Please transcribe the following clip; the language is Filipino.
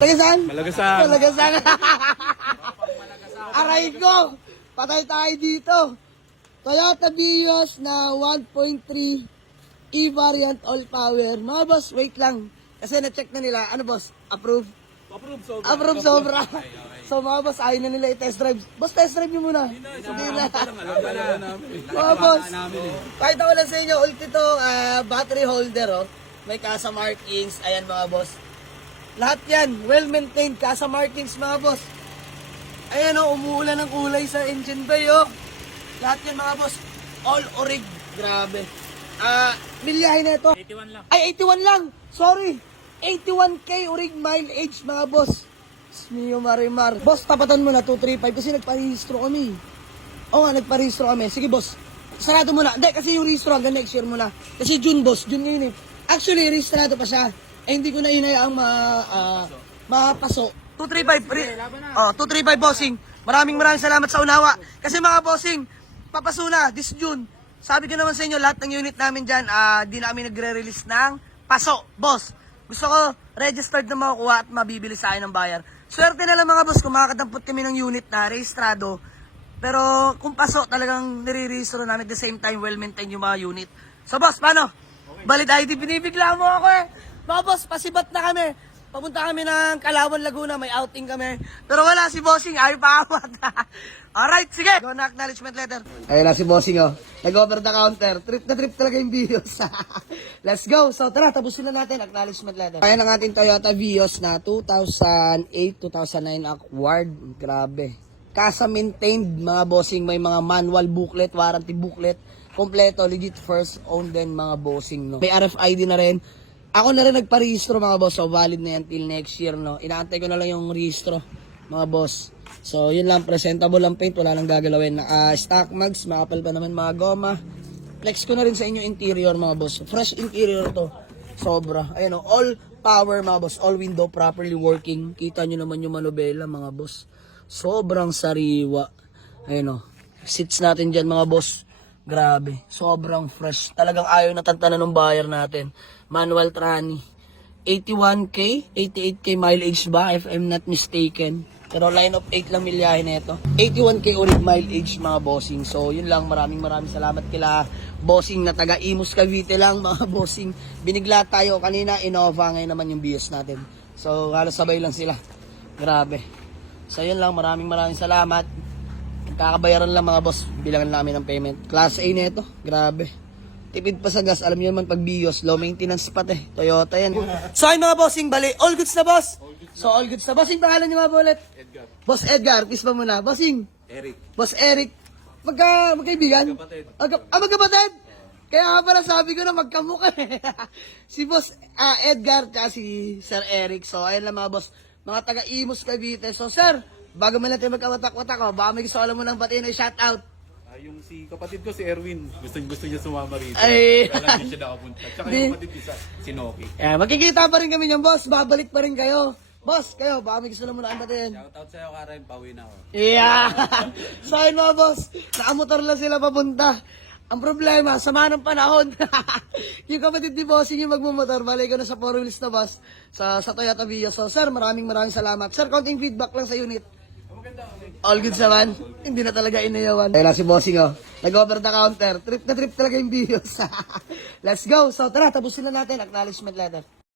Malagasan? Malagasan. Malagasan. Aray ko! Patay tayo dito. Toyota Vios na 1.3 E-variant all-power. Mga boss, wait lang. Kasi na-check na nila. Ano boss? Approve? Approve sobra. So mga boss, ayaw na nila i-test drive. Boss, test drive nyo muna. Hindi na. Mga boss, pakita ko lang sa inyo. Ulti to, battery holder. Oh. May casa markings. Ayan mga boss. Lahat yan, well-maintained casa markings mga boss. Ayan o, umuulan ng kulay sa engine bay o. Lahat yan mga boss, all orig. Grabe. Milyahin na ito. 81 lang. Ay, 81 lang. Sorry. 81K orig mileage mga boss. Mio Marimar. Boss, tapatan mo na 235 kasi nagparehistro kami. Oo nga, nagparehistro kami. Sige boss, sarado mo na. Hindi, kasi yung rehistro hanggang next year mo na. Kasi June boss, June ngayon eh. Actually, rehistrado pa siya. Eh, hindi ko na inayaang mapaso. 235, 235 bossing. Maraming salamat sa unawa. Kasi mga bossing, papaso na this June. Sabi ko naman sa inyo, lahat ng unit namin dyan, di namin nagre-release ng paso. Boss, gusto ko registered na makukuha at mabibili sa akin ng bayar. Swerte na lang mga boss kung makakadampot kami ng unit na rehistrado. Pero kung paso, talagang nire-registro namin at the same time, well-maintained yung mga unit. So boss, paano? Okay. Valid ID, binibigla mo ako eh. Mga boss, pasibat na kami. Papunta kami ng Kalawan, Laguna, may outing kami. Pero wala si Bossing, ayaw pa awat. Alright, sige. Go na acknowledgement letter. Ayun na si Bossing, oh. Nag-over the counter. Trip na trip talaga yung Vios. Let's go. So tara, tapusin na natin acknowledgement letter. Ayan ang ating Toyota Vios na 2008-2009 acquired. Grabe. Casa maintained, mga Bossing. May mga manual booklet, warranty booklet. Kompleto, legit first owned din, mga Bossing, no. May RFID na rin. Ako na rin nagparehistro mga boss, so valid na yan till next year, no. Inaantay ko na lang yung rehistro mga boss. So yun lang, presentable ang paint, wala nang gagalawin. Stock mags, makapal pa naman mga goma. Flex ko na rin sa inyo interior mga boss. Fresh interior to, sobra. Ayan o, all power mga boss, all window properly working. Kita nyo naman yung manubela mga boss. Sobrang sariwa. Ayan o, seats natin dyan mga boss. Grabe, sobrang fresh. Talagang ayaw na tantanan ng buyer natin. Manual tranny. 81K, 88K mileage ba if I'm not mistaken. Pero line of 8 lang milyahe na ito. 81K ulit mileage mga bossing. So yun lang, maraming salamat kila bossing na taga Imus Cavite lang mga bossing. Binigla tayo kanina, Innova, ngayon naman yung Vios natin. So halos sabay lang sila. Grabe. So yun lang, maraming salamat. Kakabayaran lang mga boss, bilangan namin ng payment. Class A na ito, grabe. Tipid pa sa gas, alam niyo naman pag Vios, low maintenance pa Toyota yan. So ay mga bossing, bali, all goods na boss? So all goods na. Bossing, pangalan niyo mga bullet? Edgar. Boss Edgar, peace pa muna. Bossing? Eric. Boss Eric. Magkaibigan? Magkapatid. Magkapatid? Kaya nga pala sabi ko na magkamukha eh. Si Boss Edgar at si Sir Eric. So ayun lang mga boss, mga taga Imus Cavite. So sir, bago man natin magkawatak-watak, baka may gusto alam mo ng batiin na shout-out. Yung si kapatid ko si Erwin, gusto niya sumama rito. Ay. Kaya hindi siya nakapunta. Tsaka yung kapatid isa, si Noki. Magkikita pa rin kami niyan, boss. Babalik pa rin kayo. Boss, kayo, baka may gusto naman ang batiin. Shoutout sa'yo, Karen, pauwi na ako. Yeah. So ayun mga boss, nakamotor lang sila papunta. Ang problema, sama ng panahon. Yung kapatid ni Bossing yung magmumotor, balik ko na sa 4 wheels na bus sa Toyota Vios. So sir, maraming salamat. Sir, konting feedback lang sa unit. All good naman. Hindi na talaga inayawan. Ayun na si Bossing, oh. Nag-over the counter. Trip na trip talaga yung Vios. Let's go. So tara, tapusin na natin. Acknowledgement letter.